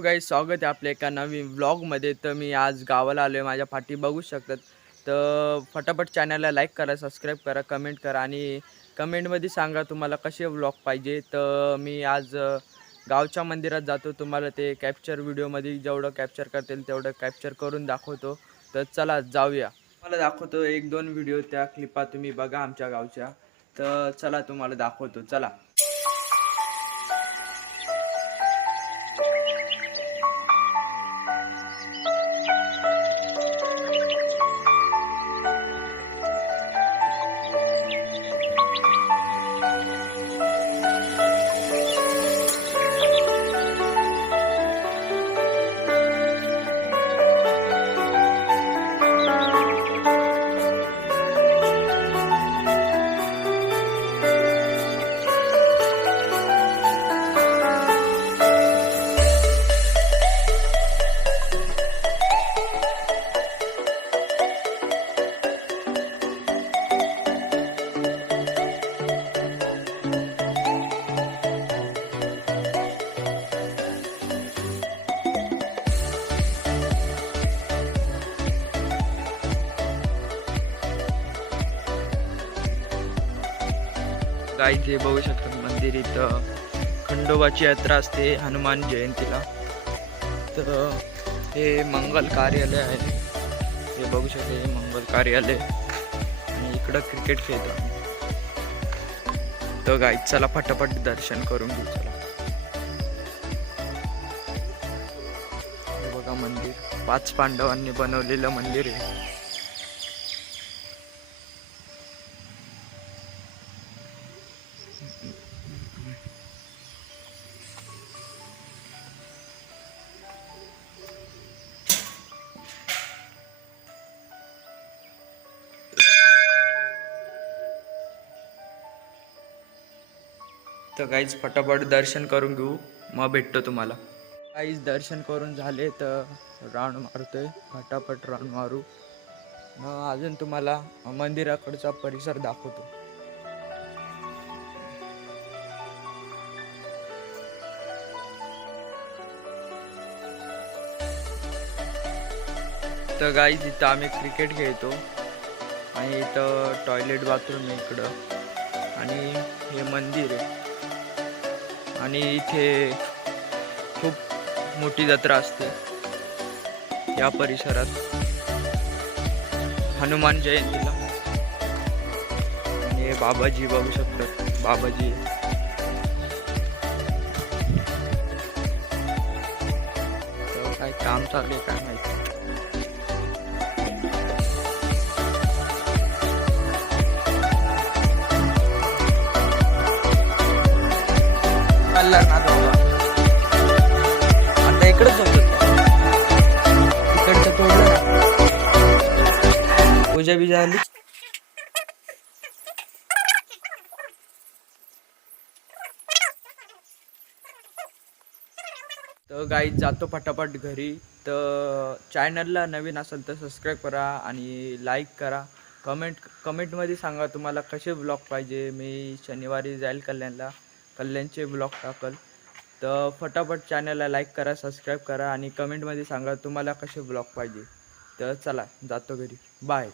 Hello guys, स्वागत आहे आपल्या एका नवीन व्लॉगमध्ये। तर मी आज गावाला आलो आहे, माझ्या पाठी बघू शकतात। तर फटाफट चॅनलला लाईक करा, सबस्क्राईब करा, कमेंट करा आणि कमेंटमध्ये सांगा तुम्हाला कसे व्लॉग पाहिजे। तर मी आज गावच्या मंदिरात जातो, तुम्हाला ते कॅप्चर व्हिडिओमध्ये जेवढं कॅप्चर करता येईल तेवढं कॅप्चर करून दाखवतो। तर चला जाऊया, तुम्हाला दाखवतो एक दोन व्हिडिओ, त्या क्लिपा तुम्ही बघा आमच्या गावच्या। तर चला तुम्हाला दाखवतो, चला। गाईज हे बघू शकतात मंदिर, इथं खंडोबाची यात्रा असते हनुमान जयंतीला। तर हे मंगल कार्यालय आहे, हे बघू शकता, हे मंगल कार्यालय आणि इकडं क्रिकेट खेळतो आम्ही। तर गाईज चला फटाफट दर्शन करून घेऊ, चला। हे बघा मंदिर, 5 पांडवांनी बनवलेलं मंदिर आहे। तर गाईज फटाफट दर्शन करून घेऊ, मग भेटतो तुम्हाला। गाईज दर्शन करून झाले, तर राऊंड मारतोय, फटाफट राऊंड मारू, मग अजून तुम्हाला मंदिराकडचा परिसर दाखवतो। तर गाईज इथं आम्ही क्रिकेट खेळतो आणि इथं टॉयलेट बाथरूम आहे इकडं, आणि हे मंदिर आहे, आणि इथे खूप मोठी जत्रा असते या परिसरात हनुमान जयंतीला। आणि बाबाजी बघू शकतात, बाबाजी तर काय काम चालू आहे काय माहिती। आता इकडेच होत, इकडचं तोडलं, पूजा बी झाली। तर गाईज जातो फटाफट घरी। तर चॅनलला नवीन असेल तर सबस्क्राईब करा आणि लाईक करा, कमेंटमध्ये सांगा तुम्हाला कसे ब्लॉग पाहिजे। मी शनिवारी जाईल कल्याणचे ब्लॉग टाकल। तर फटाफट चॅनलला लाईक करा, सबस्क्राईब करा आणि कमेंटमध्ये सांगा तुम्हाला कसे ब्लॉग पाहिजे। तर चला जातो घरी, बाय।